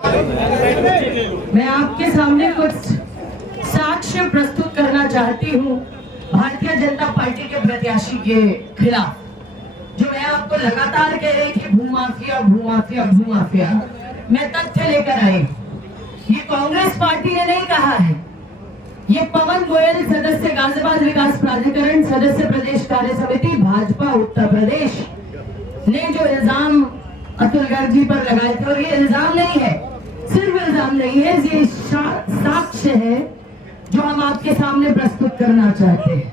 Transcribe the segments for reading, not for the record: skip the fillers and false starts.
मैं आपके सामने कुछ साक्ष्य प्रस्तुत करना चाहती हूँ भारतीय जनता पार्टी के प्रत्याशी के खिलाफ, जो मैं आपको लगातार कह रही थी भूमाफिया भूमाफिया भूमाफिया। मैं तथ्य लेकर आई। ये कांग्रेस पार्टी ने नहीं कहा है, ये पवन गोयल सदस्य गाजियाबाद विकास प्राधिकरण सदस्य प्रदेश कार्य समिति भाजपा उत्तर प्रदेश ने जो इल्जाम अतुल गर्ग जी पर लगाए थे, और ये इल्जाम नहीं है, सिर्फ इल्जाम नहीं है, ये साक्ष्य है जो हम आपके सामने प्रस्तुत करना चाहते हैं।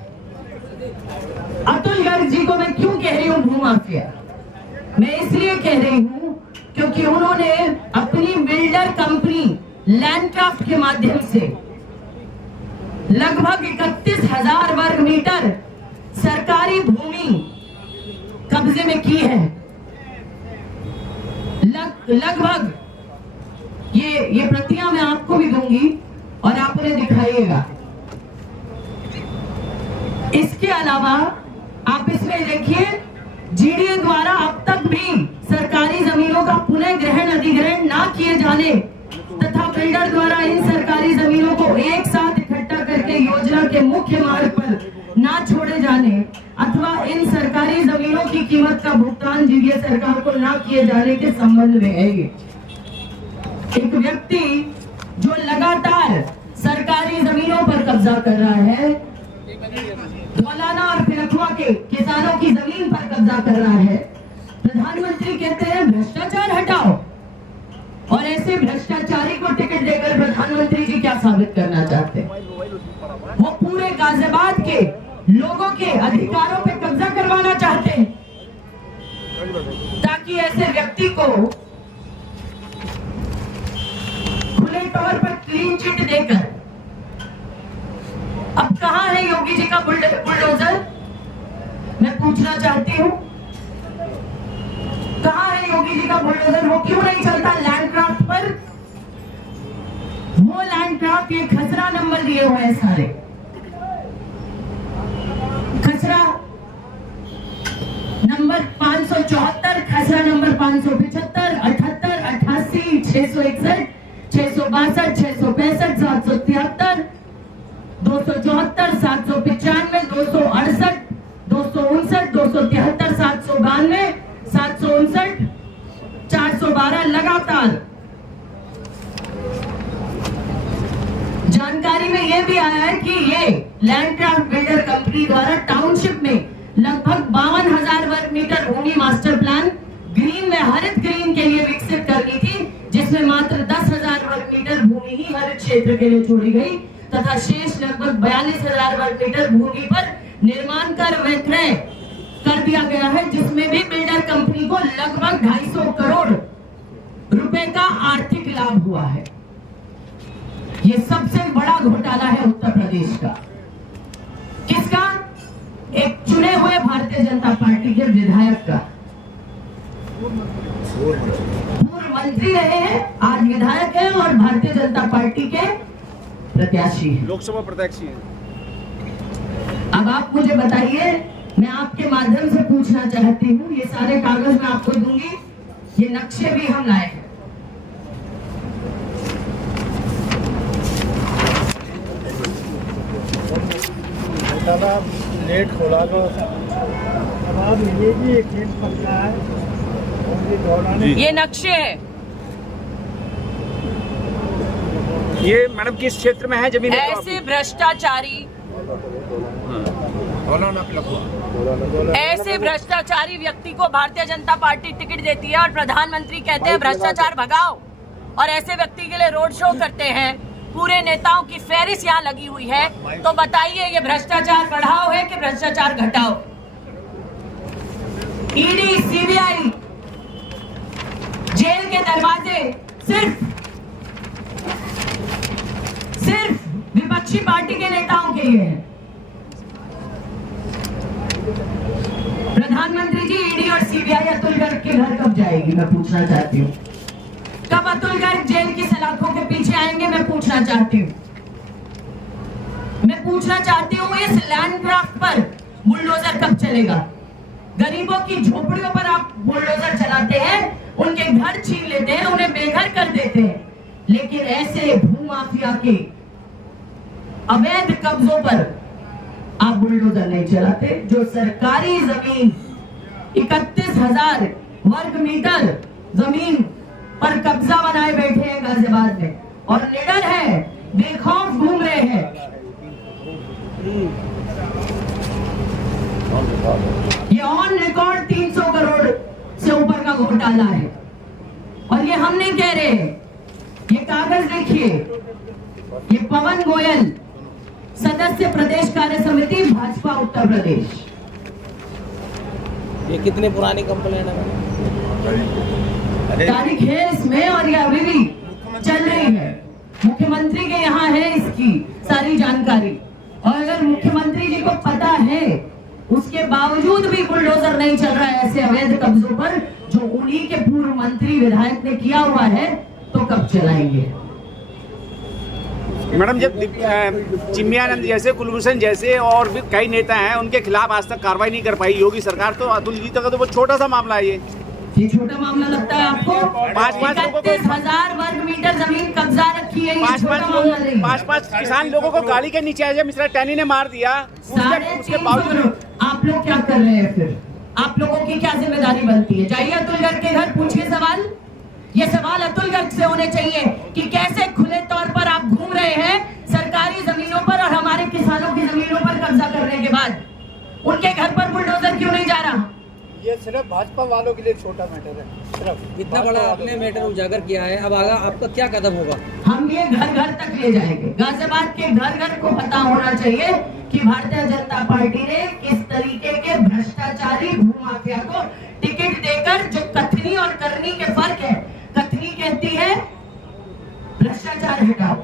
अतुल गर्ग जी को मैं क्यों कह रही हूँ भूमाफिया? मैं इसलिए कह रही हूँ क्योंकि उन्होंने अपनी बिल्डर कंपनी लैंडक्राफ्ट के माध्यम से लगभग 31,000 वर्ग मीटर सरकारी भूमि कब्जे में की है। लगभग ये प्रतियां मैं आपको भी दूंगी और आप उन्हें दिखाइएगा। इसके अलावा आप इसमें देखिए, जीडीए द्वारा अब तक भी सरकारी जमीनों का पुनः ग्रहण अधिग्रहण ना किए जाने तथा बिल्डर द्वारा इन सरकारी जमीनों को एक साथ इकट्ठा करके योजना के मुख्य मार्ग पर ना छोड़े जाने अथवा इन सरकारी जमीनों की कीमत का भुगतान जीडीए सरकार को ना किए जाने के संबंध में है। ये एक व्यक्ति जो लगातार सरकारी जमीनों पर कब्जा कर रहा है, धौलाना और पिरखुआ के किसानों की जमीन पर कब्जा कर रहा है। प्रधानमंत्री कहते हैं भ्रष्टाचार हटाओ, और ऐसे भ्रष्टाचारी को टिकट देकर प्रधानमंत्री जी क्या साबित करना चाहते हैं? वो पूरे गाजियाबाद के लोगों के अधिकारों पे कब्जा करवाना चाहते हैं, ताकि ऐसे व्यक्ति को खुले तौर पर क्लीन चिट देकर, अब कहां है योगी जी का बुलडोजर? मैं पूछना चाहती हूं, कहां है योगी जी का बुलडोजर? वो क्यों नहीं चलता लैंडक्राफ्ट पर? वो लैंडक्राफ्ट ये खसरा नंबर दिए हुए हैं सारे, खसरा नंबर 574, खसरा नंबर 575, 78, 88, 661, 662, 665, 773, 274, 795, 268, 259, 273, 792, 759, 412 लगातार। जानकारी में यह भी आया है कि ये लैंडक्राफ्ट बिल्डर कंपनी द्वारा टाउनशिप में लगभग 52,000 वर्ग मीटर भूमि मास्टर प्लान ग्रीन में हरित ग्रीन के लिए विकसित करनी थी, जिसमें मात्र 10,000 वर्ग मीटर भूमि ही हरित क्षेत्र के लिए छोड़ी गई तथा शेष लगभग 42,000 वर्ग मीटर भूमि पर निर्माण कर विक्रय कर दिया गया है, जिसमें भी बिल्डर कंपनी को लगभग 250 करोड़ रुपए का आर्थिक लाभ हुआ है। ये सबसे बड़ा घोटाला है उत्तर प्रदेश का। किसका? एक चुने हुए भारतीय जनता पार्टी के विधायक का। पूर्व मंत्री रहे हैं, आज विधायक है और भारतीय जनता पार्टी के प्रत्याशी हैं, लोकसभा प्रत्याशी हैं। अब आप मुझे बताइए, मैं आपके माध्यम से पूछना चाहती हूँ, ये सारे कागज मैं आपको दूंगी, ये नक्शे भी हम लाए हैं। नेट खोला तो अब ये भी एक खेत पक्का है, ये नक्शे है। ये मैडम किस क्षेत्र में है जमीन? ऐसे भ्रष्टाचारी व्यक्ति को भारतीय जनता पार्टी टिकट देती है और प्रधानमंत्री कहते हैं भ्रष्टाचार भगाओ, और ऐसे व्यक्ति के लिए रोड शो करते हैं। पूरे नेताओं की फेरिस यहाँ लगी हुई है, तो बताइए ये भ्रष्टाचार बढ़ाओ है कि भ्रष्टाचार घटाओ? ईडी सीबीआई जेल के दरवाजे सिर्फ विपक्षी पार्टी के नेताओं के लिए है। प्रधानमंत्री जी, ईडी और सीबीआई अतुल गर्ग के घर कब जाएगी? मैं पूछना चाहती हूँ। कब अतुल गर्ग जेल की सलाखों के पीछे आएंगे? मैं पूछना चाहती हूँ। मैं पूछना चाहती हूँ, इस लैंडक्राफ्ट पर बुलडोजर कब चलेगा? गरीबों की झोपड़ियों पर आप बुलडोजर चलाते हैं, उनके घर छीन लेते हैं, उन्हें बेघर कर देते हैं। देते हैं, लेकिन ऐसे भूमाफिया के अवैध कब्जों पर आप बुलडोजर नहीं चलाते। जो सरकारी जमीन 31,000 वर्ग मीटर जमीन पर कब्जा बनाए बैठे हैं गाजियाबाद में और निडर है, बेखौफ घूम रहे हैं। ये ऑन रिकॉर्ड 300 करोड़ से ऊपर का घोटाला है और ये हम नहीं कह रहे हैं। ये कागज देखिए, ये पवन गोयल, सदस्य प्रदेश कार्य समिति भाजपा उत्तर प्रदेश। ये कितनी पुरानी कंप्लेंट है? तारीख है इसमें और ये अभी भी चल रही है। मुख्यमंत्री के यहाँ है इसकी सारी जानकारी और अगर मुख्यमंत्री जी को पता है उसके बावजूद भी बुलडोजर नहीं चल रहा है ऐसे अवैध कब्जों पर जो उन्हीं के पूर्व मंत्री विधायक ने किया हुआ है, तो कब चलाएंगे? मैडम, जब चिन्मयानंद जैसे, कुलभूषण जैसे और भी कई नेता हैं, उनके खिलाफ आज तक कार्रवाई नहीं कर पाई योगी सरकार, तो अतुल जी तक तो बहुत छोटा सा मामला है ये छोटा मामला लगता है आपको? 31,000 वर्ग मीटर जमीन कब्जा रखी है, पाँच किसान लोगों को गाड़ी के नीचे अजय मिश्रा टैनी ने मार दिया। उसके बावजूद आप लोग क्या कर रहे हैं? फिर आप लोगों की क्या जिम्मेदारी बनती है? जाइए अतुल गर्ग के घर, पूछिए सवाल। ये सवाल अतुल गर्ग से होने चाहिए कि कैसे खुले तौर पर आप घूम रहे हैं सरकारी जमीनों पर और हमारे किसानों की जमीनों पर कब्जा करने के बाद उनके घर पर बुलडोजर क्यों नहीं जा रहा? ये सिर्फ भाजपा वालों के लिए छोटा मैटर है। सिर्फ इतना बड़ा आपने मैटर उजागर किया है, अब आगे आपका क्या कदम होगा? हम ये घर घर तक ले जाएंगे। गाजियाबाद के घर घर को पता होना चाहिए कि भारतीय जनता पार्टी ने किस तरीके के भ्रष्टाचारी भूमाफिया को टिकट देकर, जो कथनी और करनी के फर्क है, कथनी कहती है भ्रष्टाचार हटाओ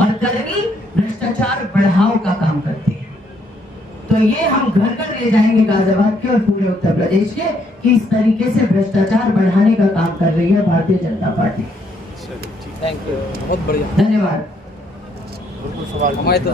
और करनी भ्रष्टाचार बढ़ाओ का काम करती है। तो ये हम घर घर ले जाएंगे गाजियाबाद के और पूरे उत्तर प्रदेश के कि इस तरीके से भ्रष्टाचार बढ़ाने का काम कर रही है Bharatiya Janata party. Thank you, बहुत बढ़िया, धन्यवाद। हमारी तो